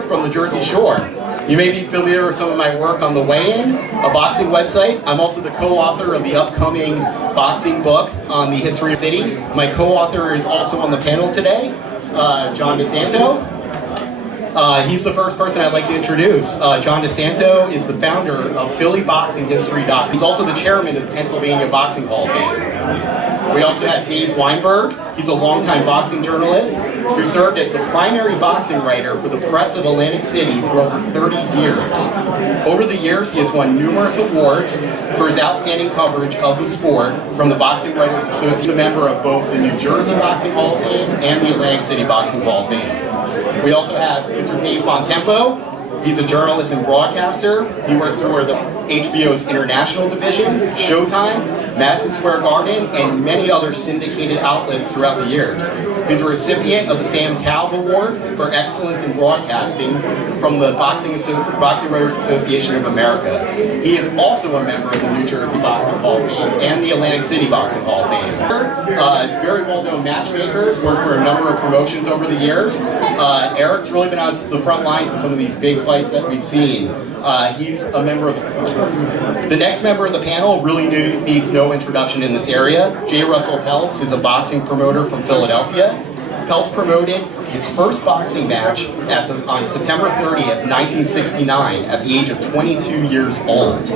From the Jersey Shore. You may be familiar with some of my work on The Weigh-In, a boxing website. I'm also the co-author of the upcoming boxing book on the history of the city. My co-author is also on the panel today, John DiSanto. He's the first person I'd like to introduce. John DiSanto is the founder of PhillyBoxingHistory.com. He's also the chairman of the Pennsylvania Boxing Hall of Fame. We also have Dave Weinberg. He's a longtime boxing journalist who served as the primary boxing writer for the Press of Atlantic City for over 30 years. Over the years, he has won numerous awards for his outstanding coverage of the sport from the Boxing Writers Association. He's a member of both the New Jersey Boxing Hall of Fame and the Atlantic City Boxing Hall of Fame. We also have Mr. Dave Bontempo. He's a journalist and broadcaster. He works for the HBO's International Division, Showtime, Madison Square Garden, and many other syndicated outlets throughout the years. He's a recipient of the Sam Taub Award for Excellence in Broadcasting from the Boxing Writers Association of America. He is also a member of the New Jersey Boxing Hall of Fame and the Atlantic City Boxing Hall of Fame. Very well-known matchmakers, worked for a number of promotions over the years. Eric's really been on the front lines of some of these big fights that we've seen. He's a member of the next member of the panel really needs no introduction in this area. J. Russell Peltz is a boxing promoter from Philadelphia. Peltz promoted his first boxing match on September 30th, 1969 at the age of 22 years old.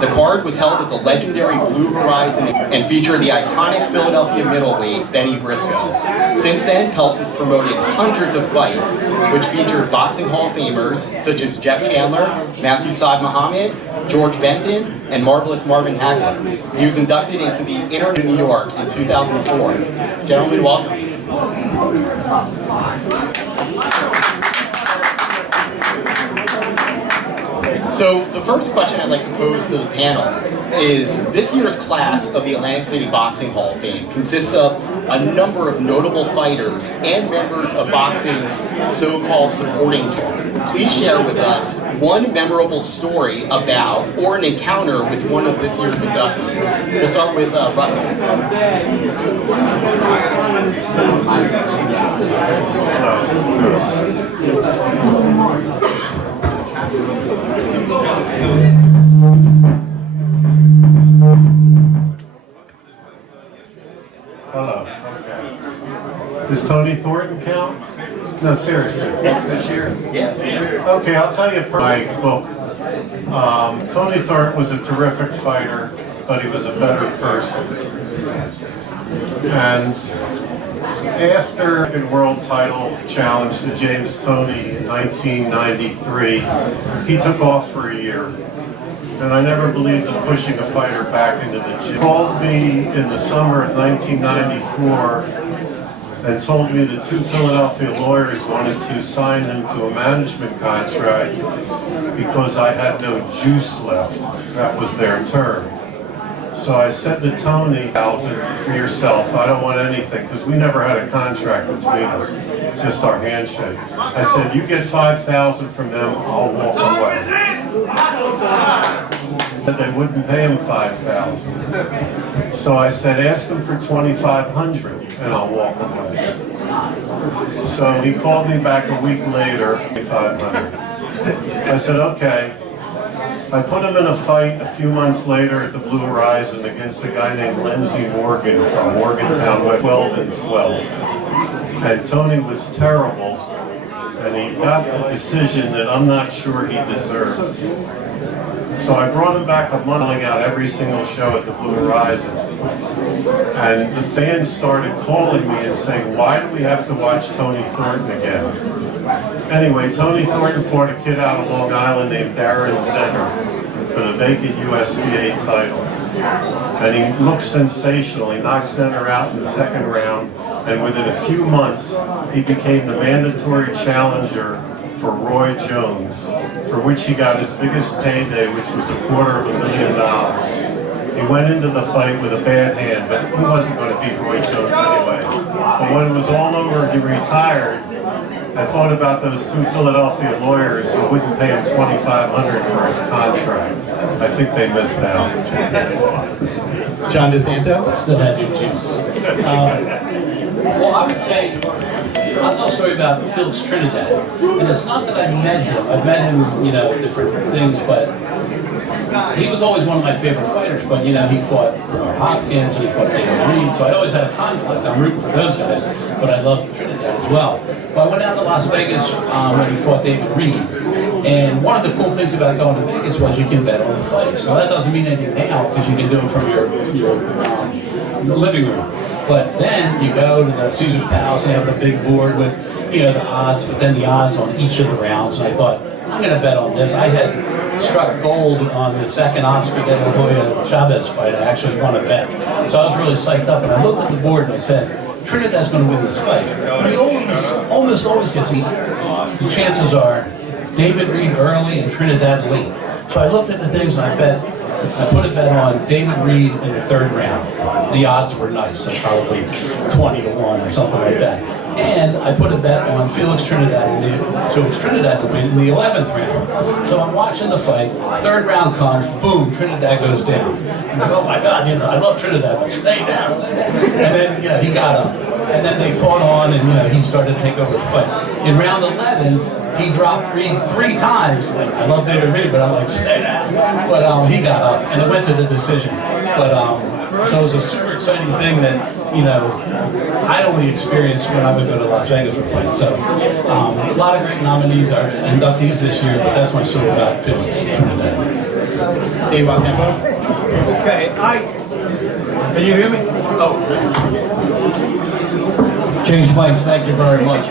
The card was held at the legendary Blue Horizon and featured the iconic Philadelphia middleweight Benny Briscoe. Since then, Peltz has promoted hundreds of fights, which featured Boxing Hall of Famers such as Jeff Chandler, Matthew Saad Muhammad, George Benton, and Marvelous Marvin Hagler. He was inducted into the Inner New York in 2004. Gentlemen, welcome. So the first question I'd like to pose to the panel is, this year's class of the Atlantic City Boxing Hall of Fame consists of a number of notable fighters and members of boxing's so-called supporting cast. Please share with us one memorable story about or an encounter with one of this year's inductees. We'll start with Russell. Hello. Does Tony Thornton count? No, seriously. That's this year? Yeah. Okay, I'll tell you my book. Tony Thornton was a terrific fighter, but he was a better person. And after the world title challenge to James Toney in 1993, he took off for a year. And I never believed in pushing a fighter back into the gym. He called me in the summer of 1994 and told me the two Philadelphia lawyers wanted to sign him to a management contract because I had no juice left. That was their term. So I said to Tony, for yourself, I don't want anything, because we never had a contract between us, just our handshake. I said, you get $5,000 from them, I'll walk away. They wouldn't pay him $5,000. So I said, ask him for $2,500 and I'll walk away. So he called me back a week later, $2,500. I said, okay. I put him in a fight a few months later at the Blue Horizon against a guy named Lindsey Morgan from Morgantown, West 12 and 12. And Tony was terrible, and he got a decision that I'm not sure he deserved. So I brought him back a month out every single show at the Blue Horizon. And the fans started calling me and saying, why do we have to watch Tony Thornton again? Anyway, Tony Thornton fought a kid out of Long Island named Darren Zenner for the vacant USBA title. And he looked sensational. He knocked Zenner out in the second round, and within a few months, he became the mandatory challenger for Roy Jones, for which he got his biggest payday, which was $250,000. He went into the fight with a bad hand, but he wasn't going to beat Roy Jones anyway. But when it was all over, he retired. I thought about those two Philadelphia lawyers who wouldn't pay him $2,500 for his contract. I think they missed out. John DiSanto? Still had your juice. Well, I would say I'll tell a story about Felix Trinidad. And it's not that I met him. I've met him, you know, different things, but he was always one of my favorite fighters. But, you know, he fought Bernard Hopkins and he fought David Reed, so I always had a conflict. I'm rooting for those guys, but I love Trinidad as well. But I went out to Las Vegas when he fought David Reed. And one of the cool things about going to Vegas was you can bet on the fights. Now that doesn't mean anything now because you can do it from your living room. But then you go to the Caesar's Palace and they have the big board with, you know, the odds, but then the odds on each of the rounds. And I thought, I'm going to bet on this. I had struck gold on the second Oscar De La Hoya Chavez fight. I actually won a bet. So I was really psyched up. And I looked at the board and I said, Trinidad's going to win this fight. But he almost always gets me. The chances are David Reed early and Trinidad late. So I looked at the things and I put a bet on David Reed in the third round. The odds were nice, so probably 20 to 1 or something like that. And I put a bet on Felix Trinidad to win in the 11th round. So I'm watching the fight, third round comes, boom, Trinidad goes down. I'm like, oh my God, you know, I love Trinidad, but stay down. And then, you know, he got up. And then they fought on and, you know, he started to take over the fight. In round 11, he dropped Reed 3 times. Like, I love David Reed, but I'm like, stay down. But he got up, and it went to the decision. But so it was a super exciting thing that, you know, I'd only experienced when I would go to Las Vegas for fights. So a lot of great nominees are inductees this year, but that's my story about Felix Trinidad. Dave Bontempo. Okay, can you hear me? Oh. Change mics, thank you very much.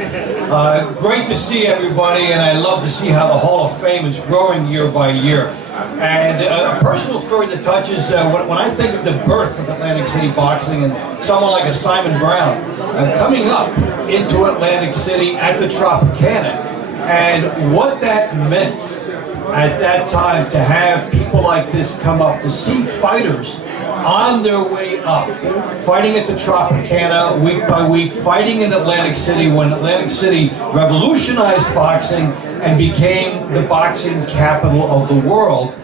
Great to see everybody, and I love to see how the Hall of Fame is growing year by year. And a personal story that touches, when I think of the birth of Atlantic City boxing and someone like a Simon Brown coming up into Atlantic City at the Tropicana, and what that meant at that time to have people like this come up, to see fighters on their way up, fighting at the Tropicana week by week, fighting in Atlantic City when Atlantic City revolutionized boxing and became the boxing capital of the world,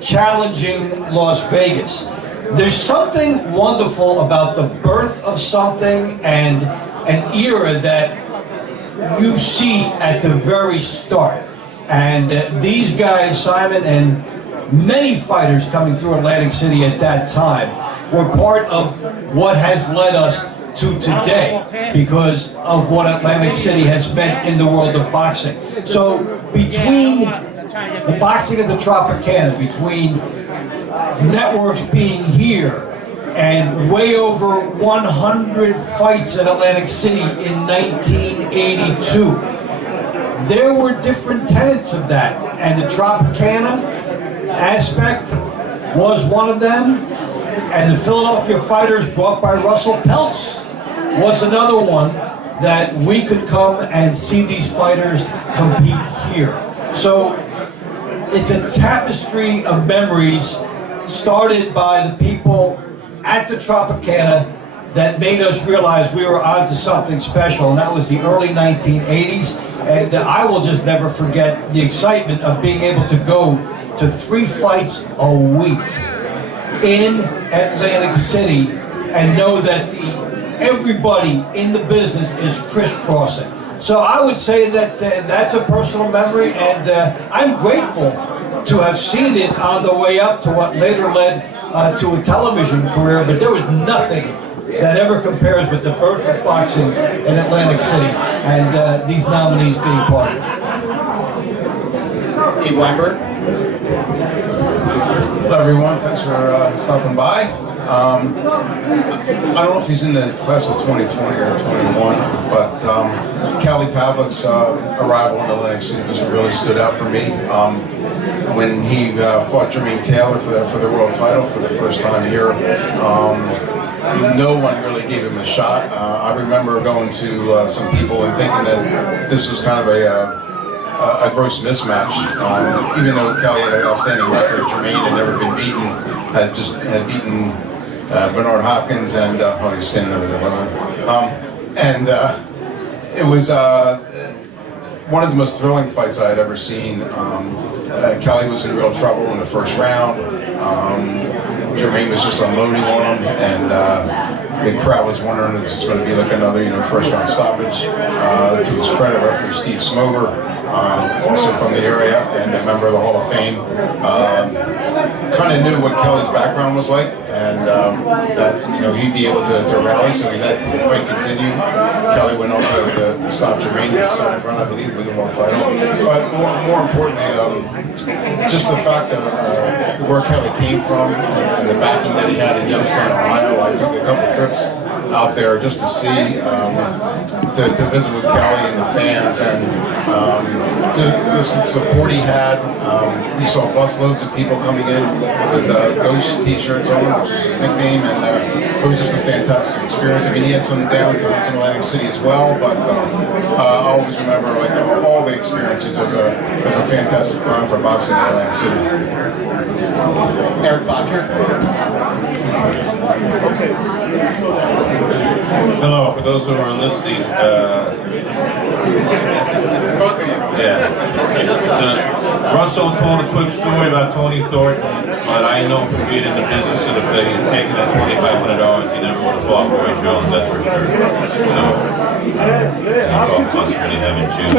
challenging Las Vegas. There's something wonderful about the birth of something and an era that you see at the very start. And these guys, Simon and many fighters coming through Atlantic City at that time, were part of what has led us to today because of what Atlantic City has meant in the world of boxing. So between the boxing of the Tropicana, between networks being here, and way over 100 fights at Atlantic City in 1982, there were different tenets of that, and the Tropicana aspect was one of them, and the Philadelphia Fighters brought by Russell Peltz was another one that we could come and see these fighters compete here. So it's a tapestry of memories started by the people at the Tropicana that made us realize we were onto something special, and that was the early 1980s. And I will just never forget the excitement of being able to go to 3 fights a week in Atlantic City and know that everybody in the business is crisscrossing. So I would say that that's a personal memory, and I'm grateful to have seen it on the way up to what later led to a television career, but there was nothing that ever compares with the birth of boxing in Atlantic City, and these nominees being part of it. Hey, Weinberg. Hello everyone, thanks for stopping by. I don't know if he's in the class of 2020 or 21, but Cali Pavlik's arrival in Atlantic City was really stood out for me. When he fought Jermaine Taylor for the world title for the first time here, no one really gave him a shot. I remember going to some people and thinking that this was kind of a gross mismatch. Even though Cali had an outstanding record, Jermaine had never been beaten, had beaten Bernard Hopkins, and oh, he's standing over there. It was one of the most thrilling fights I had ever seen. Cali was in real trouble in the first round. Jermaine was just unloading on him, and the crowd was wondering if this was going to be like another, first round stoppage. To his credit, referee Steve Smoger, also from the area and a member of the Hall of Fame, kind of knew what Kelly's background was like, and that he'd be able to rally. So he let the fight continue. Kelly went on to stop Jermaine in the seventh round, I believe, with the world title. But more importantly, just the fact that where Kelly came from and the backing that he had in Youngstown, Ohio. I took a couple trips out there just to see, to visit with Kelly and the fans, and the support he had. We saw busloads of people coming in with Ghost t-shirts on, which is his nickname, and it was just a fantastic experience. I mean, he had some downtimes in Atlantic City as well, but I always remember all the experiences as a fantastic time for boxing in Atlantic City. Eric Bottjer. Hello, for those who are listening, Both of you. Russell told a quick story about Tony Thornton, but I know from being in the business that if they had taken that $2,500, he never would have fought Roy Jones, that's for sure. So, constantly having juice.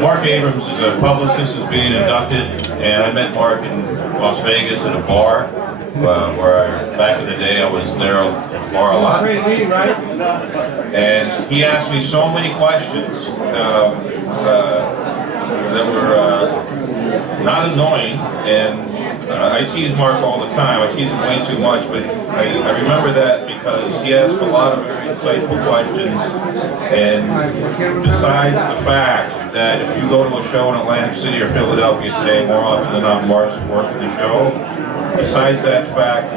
Mark Abrams is a publicist, is being inducted, and I met Mark in Las Vegas at a bar, where back in the day I was there at the bar a lot. And he asked me so many questions that were not annoying, and I tease Mark all the time. I tease him way too much, but I remember that because he asked a lot of very insightful questions, and besides the fact that if you go to a show in Atlantic City or Philadelphia today, more often than not Mark's working the show. Besides that fact,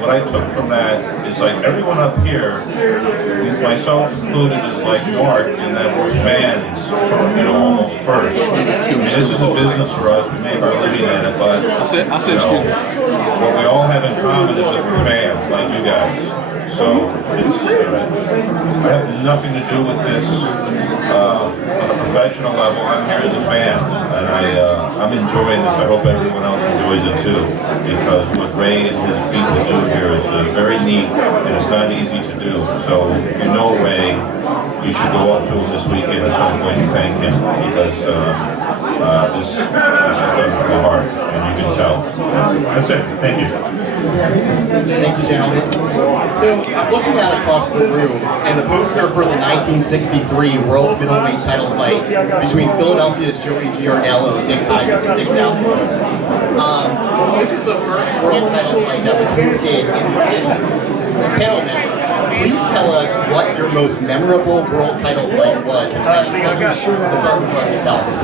what I took from that is like everyone up here, myself included, is like Mark, in that we're fans, almost first. And this is a business for us. We make our living in it, but what we all have in common is that we're fans, like you guys. So it's I have nothing to do with this on a professional level. I'm here as a fan, and I'm enjoying this. I hope everyone else enjoys it too, because what Ray and his people do here is very neat, and it's not easy to do. So if you know Ray, you should go up to him this weekend at some point and thank him, because this is done from the heart, and you can tell. That's it. Thank you. Thank you, gentlemen. So I'm looking out across the room, and the poster for the 1963 World Middleweight title fight between Philadelphia's Joey Giardello and Dick Tiger sticks out to me. This was the first world title fight that was hosted in the city. Panel members, please tell us what your most memorable world title fight was in Atlantic City. We'll start with Russell Peltz.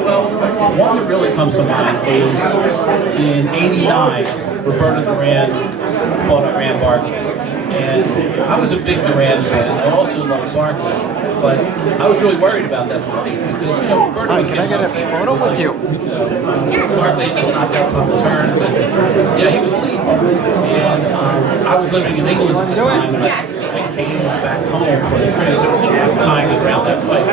Well, one that really comes to mind is in '89, Roberto Duran fought at Weinberg, and I was a big Duran fan. I also loved Barkley, but I was really worried about that fight because Roberto was getting up there. Photo with you. Barkley just knocked out Thomas Hearns, and he was leading. And I was living in England at the time, and I came back home for the time around that fight.